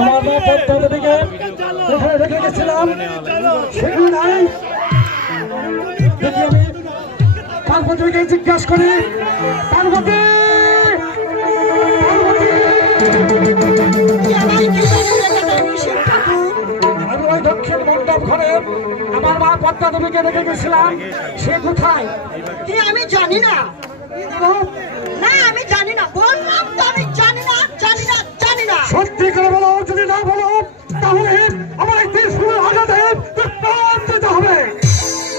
আমার মা পদ্মা দেবীকে এখানে রেখে গেছিলাম, সেখানে নাই। দেখি আমি পার্বতীকে জিজ্ঞাসা করি, পার্বতী আমি ওই দক্ষিণ মণ্ডপ ঘরে আমার মা পদ্মা দেবীকে রেখে গেছিলাম, সে কোথায়? আমি জানি না, না আমি জানি না, বললাম তো আমি জানি না, জানি না, জানি না। সত্যি করে বলো, যদি না বলো তাহলে আমার এই ত্রিশূলের আঘাতে প্রাণ দিতে হবে।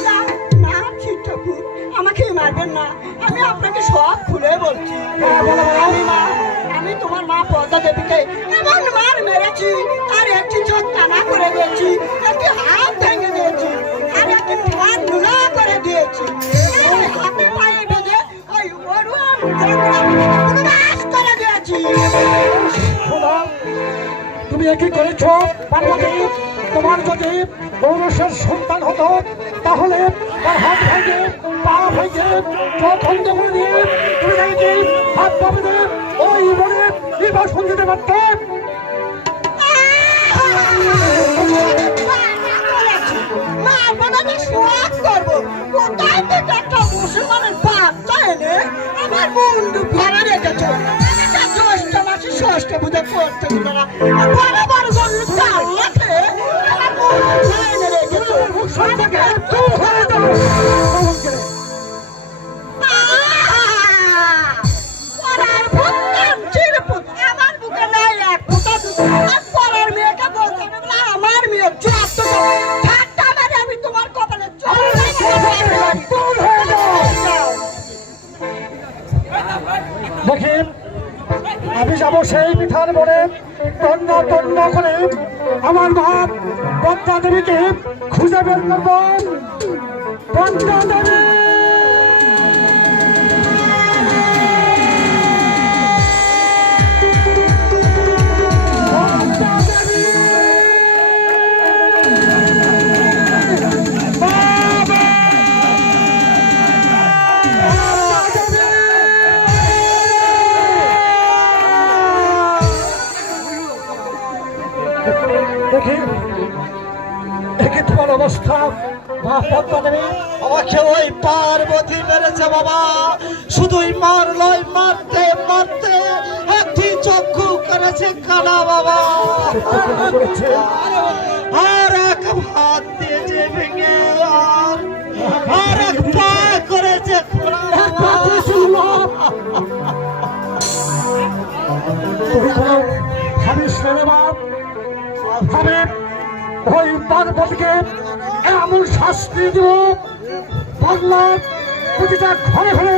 না না ঠিক ঠাকুর, আমাকে মারবেন না, আমি আপনাকে সব খুলে বলছি। আমি তোমার মা পদ্মা দেবীকে এমন মার মেরেছি, আর একটি চোখ টানা করে দিয়েছি, একটি হাত ভেঙে দিয়েছি, আর একটি ঠান নুলা করে দিয়েছি। হাতে পায়ে বেঁধে ওই অরুণ উন্মাস করে দিয়েছি। তুমি একই করেছ পার্বতী। তোমার যদি পৌরুষের সন্তান হতো তাহলে তার হাত ভেঙে পা ভেঙে চোখ বন্ধ করে দিয়ে তুমি নাকি হাত পা বেঁধে ওই বনে নির্বাসন দিতে পারতে। মুসলমানের বাচ্চা এনে আমার বন্ধু ঘরে রেখেছ, ষষ্ঠ মাসে ষষ্ঠ পুজো করতে দিল না, বড় বড় গরুর চাল্লা খেয়ে আমার বন্ধু এনে রেখেছ। আমার বুকে নাই এক ফুটা, আর পরের মেয়েকে বলতে আমার মেয়ে যত ঠাট্টা মেরে আমি তোমার কপালে দেখি আমি যাবো সেই পিঠার বনে, তন্ন তন্ন করে আমার মা পদ্মা দেবীকে খুঁজে বের করবো। পদ্মা দেবী দেখি দেখি তোমার অবস্থা। মা পদ্মা দেবী আমাকে ওই পার্বতী মেরেছে বাবা, শুধুই মারলই, মারতে মারতে একটি চক্ষু করেছে কানা বাবা, আর এক হাত দিয়েছে ভেঙে, আর এক পা করেছে খোলা। ভাবিস রে বাপ, ভাবে ওই পার্বতীকে এমন শাস্তি দিব বাংলার প্রতিটা ঘরে ঘরে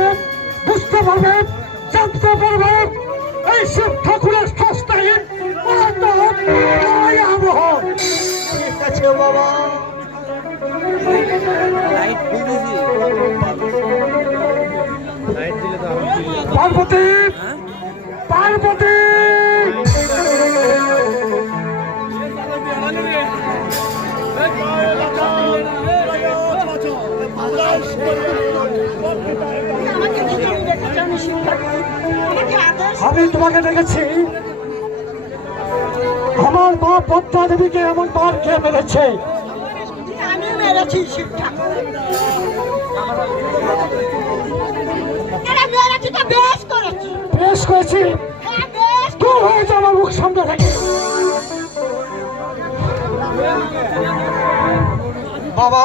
বুঝতে পারবে, জানতে পারবে এই শিব ঠাকুরের শাস্তি আবহ। ঠিক আছে বাবা। পার্বতী পার্বতী আমি তোমাকে দেখেছি, আমার মা পদ্মা দেবীকে এমন মার খেয়ে মেরেছে। আমি মেরেছি শিব ঠাকুর, বেশ করেছি। দূর হয়ে যাও আমার মুখ সামনে থেকে। বাবা